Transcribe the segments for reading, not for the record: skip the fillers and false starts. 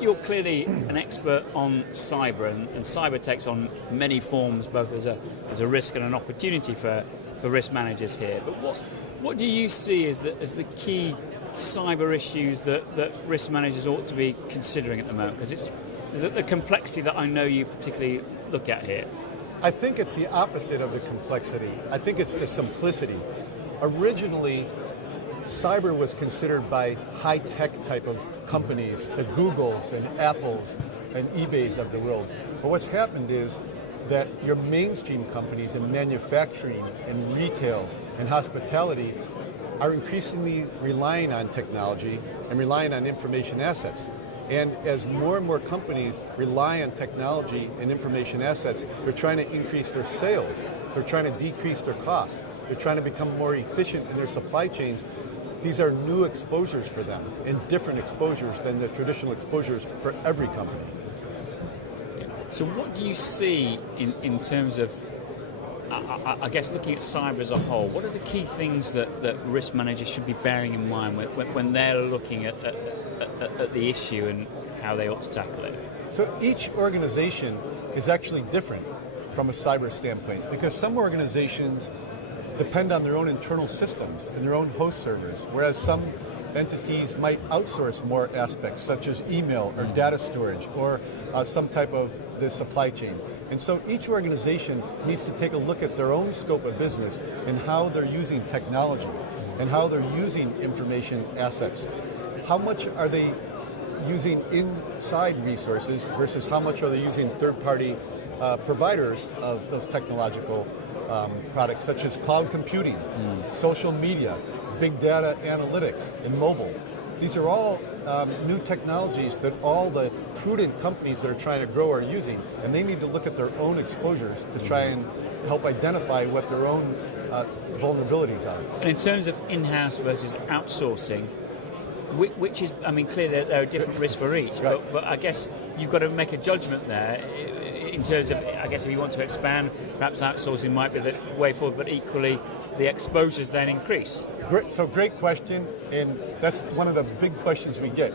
You're clearly an expert on cyber, and cyber takes on many forms, both as a risk and an opportunity for risk managers here. But what do you see as the key cyber issues that risk managers ought to be considering at the moment? Because is it the complexity that I know you particularly look at here? I think it's the opposite of the complexity. I think it's the simplicity. Originally, cyber was considered by high-tech type of companies, the Googles and Apples and eBays of the world. But what's happened is that your mainstream companies in manufacturing and retail and hospitality are increasingly relying on technology and relying on information assets. And as more and more companies rely on technology and information assets, they're trying to increase their sales. They're trying to decrease their costs. They're trying to become more efficient in their supply chains. These are new exposures for them and different exposures than the traditional exposures for every company. So what do you see in terms of, I guess, looking at cyber as a whole, what are the key things that risk managers should be bearing in mind when they're looking at the issue and how they ought to tackle it? So each organization is actually different from a cyber standpoint, because some organizations depend on their own internal systems and their own host servers, whereas some entities might outsource more aspects such as email or data storage or some type of the supply chain. And so each organization needs to take a look at their own scope of business and how they're using technology and how they're using information assets. How much are they using inside resources versus how much are they using third-party providers of those technological products, such as cloud computing, social media, big data analytics, and mobile. These are all new technologies that all the prudent companies that are trying to grow are using, and they need to look at their own exposures to try and help identify what their own vulnerabilities are. And in terms of in-house versus outsourcing, which is, I mean, clearly there are different risks for each, right. but I guess you've got to make a judgment there in terms of, I guess if you want to expand, perhaps outsourcing might be the way forward, but equally the exposures then increase. Great question, and that's one of the big questions we get.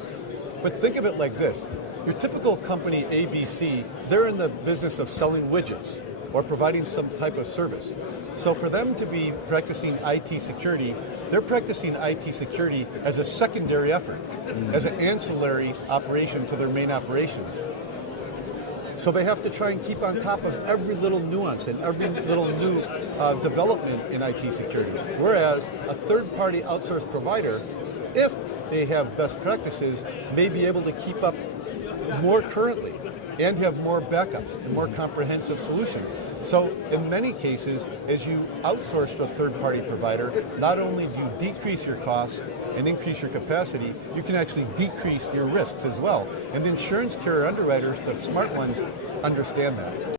But think of it like this. Your typical company, ABC, they're in the business of selling widgets or providing some type of service. So for them to be practicing IT security, they're practicing IT security as a secondary effort, as an ancillary operation to their main operations. So they have to try and keep on top of every little nuance and every little new development in IT security. Whereas a third-party outsourced provider, if they have best practices, may be able to keep up more currently and have more backups and more comprehensive solutions. So in many cases, as you outsource to a third-party provider, not only do you decrease your costs and increase your capacity, you can actually decrease your risks as well. And the insurance carrier underwriters, the smart ones, understand that.